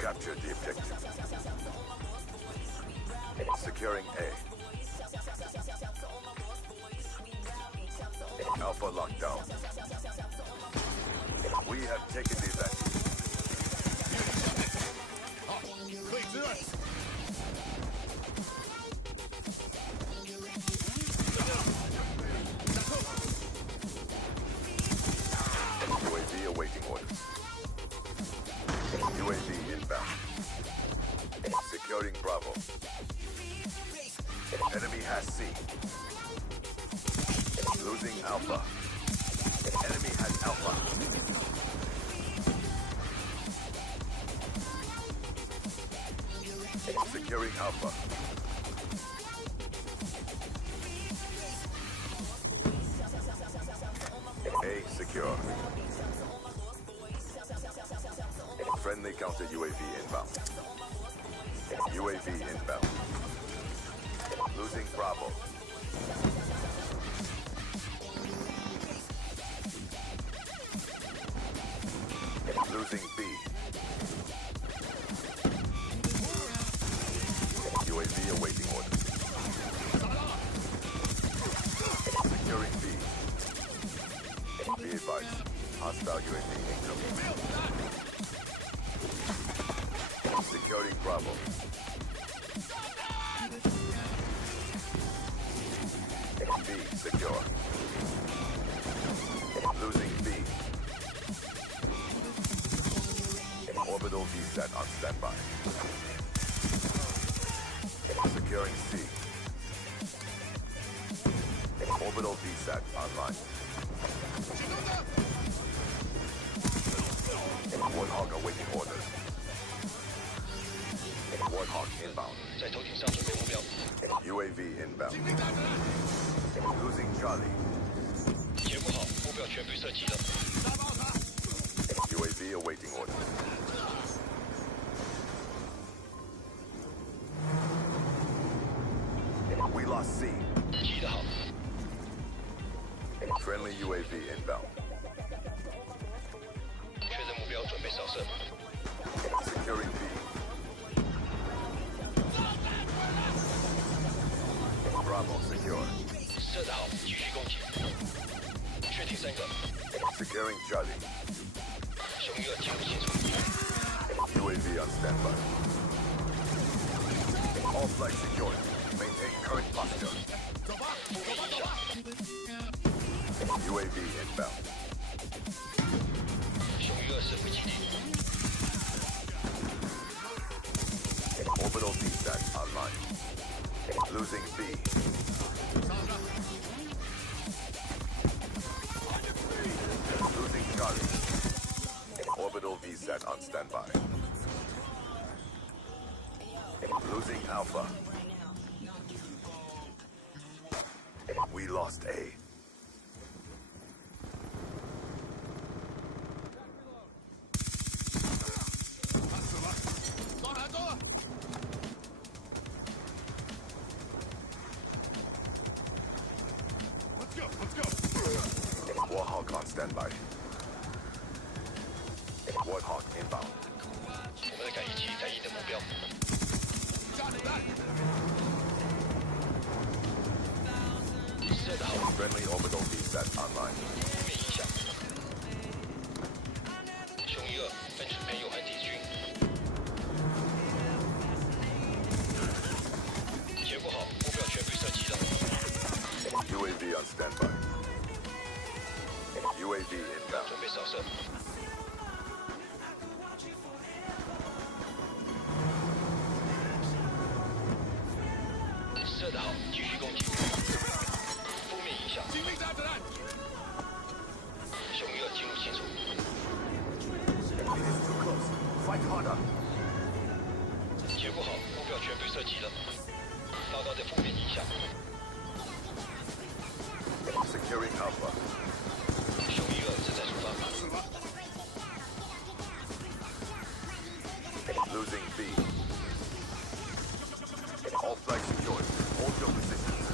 Capture the objective. Securing A. Alpha lockdown. We have taken the advantage. 可以支援。 UAV awaiting orders. UAV inbound. Securing Bravo. Enemy has C. Losing Alpha. Enemy has Alpha. Securing Alpha. A secure. Friendly counter UAV inbound. UAV inbound. Losing Bravo. Losing B. UAV awaiting orders. Securing B. Be advised. Hostile UAV incoming. Securing Bravo. B secure. Losing B. Orbital VSAT on standby. Securing C. Orbital VSAT online. Warthog awaiting orders. Warthog inbound. 在头顶上准备目标。 UAV inbound. Losing Charlie. 截不好，目标全部射击了。 UAV awaiting orders. We lost C. 击得好， Friendly UAV inbound. 确认目标，准备扫射。 Securing B. Bravo secure. 射得好，继续攻击。确定3个， Securing Charlie. 雄鱼2进入清楚。 UAV on standby. All flights secured. Maintain current posture. 负面影响， UAV inbound. 雄鱼2师回基地。 Orbital VSAT online. Losing B. Losing Charlie. Orbital VSAT on standby. Losing Alpha. We lost A. Let's go, let's go. Warhawk on standby. Warthog inbound. 我们的感应器在你的目标。 炸子弹，射得好， Friendly orbital VSAT online. 负面影响。雄鱼2分出朋友和敌军。截不好，目标全部射击了。 UAV on standby. UAV inbound. 准备扫射。射得好，继续攻击。负面影响，精密炸子弹，雄鱼2进入清楚。 It is too close. Fight harder. 截不好，目标全部射击了。报告的负面影响， Securing Alpha. 雄鱼2正在出发。死了， Losing B. All flights secured. Hold your positions.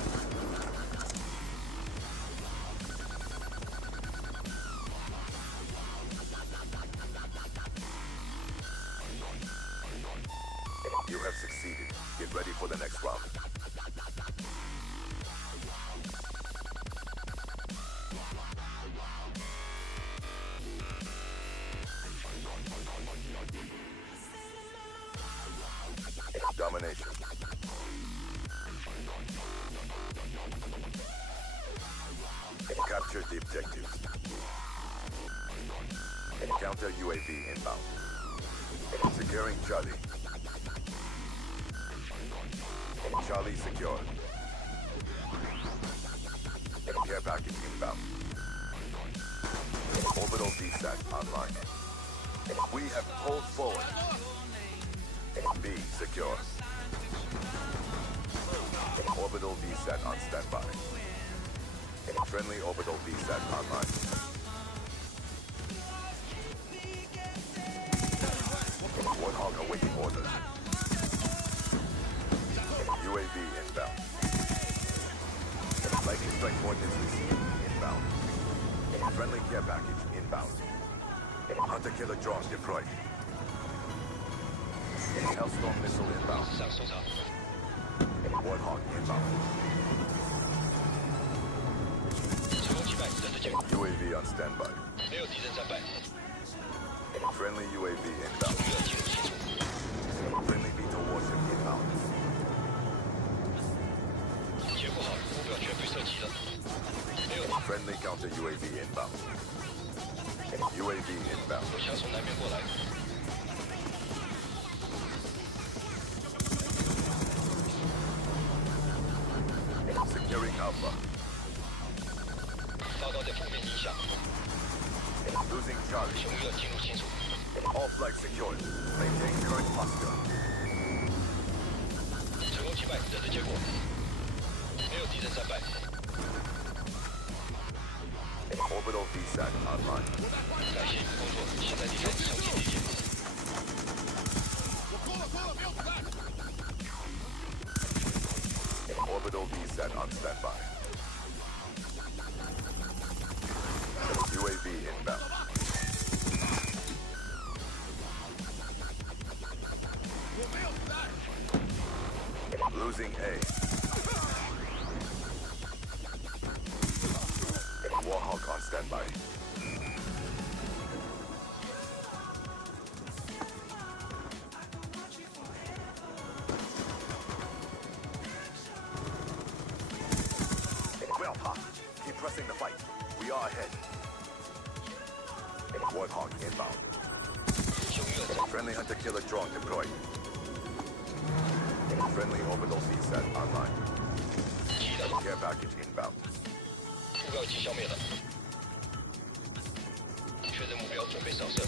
Get ready for the next round. Domination. Capture the objectives. Counter UAV inbound. Securing Charlie. Charlie secured. Care package inbound. Orbital VSAT online. We have pulled forward. B secure. Orbital VSAT on standby. Friendly orbital VSAT online. Warthog awaiting orders. UAV inbound. Lightning strike coordinates received inbound. Friendly care package inbound. Hunter killer drone deployed. Hellstorm missile inbound. 上搜查， Warthog inbound. 成功击败人质结果， UAV on standby. 没有敌人战败， Friendly UAV 雄 inbound. 鱼二进入清楚， Friendly Beetle warship inbound. 结果好，目标全被射击了，没有敌， Friendly counter UAV inbound. UAV inbound. 有枪从南边过来， Securing Alpha. 报告的负面影响， Losing Charlie. 雄鱼二进入清楚， All flights secured. Maintain current posture. 成功击败人质结果，没有敌人战败， Orbital VSAT online. 感谢你的工作，现在敌人相继敌境，我够了，没有子弹。 Orbital VSAT on standby. UAV inbound. 我没有子弹。 Losing A. Warhawk on standby. Well, Pop. Keep pressing the fight. We are ahead. Warthog inbound. 雄鱼二 Friendly hunter killer drone deployed. Friendly orbital VSAT online. 击了， Care package inbound. 目标已经消灭了，确认目标准备扫射，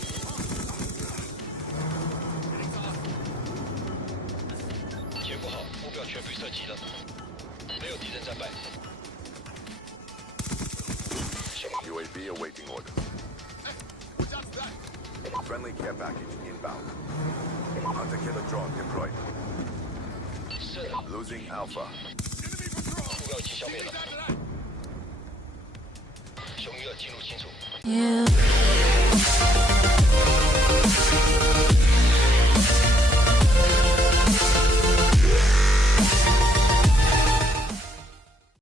结果好，目标全被射击了，没有敌人战败，雄鱼 UAV awaiting orders. 我加子弹。 Friendly care package inbound. Hunter killer drone deployed. 射了， Losing Alpha. Enemy patrol. 目标已经消灭了，加子弹。雄鱼二进入清楚。 You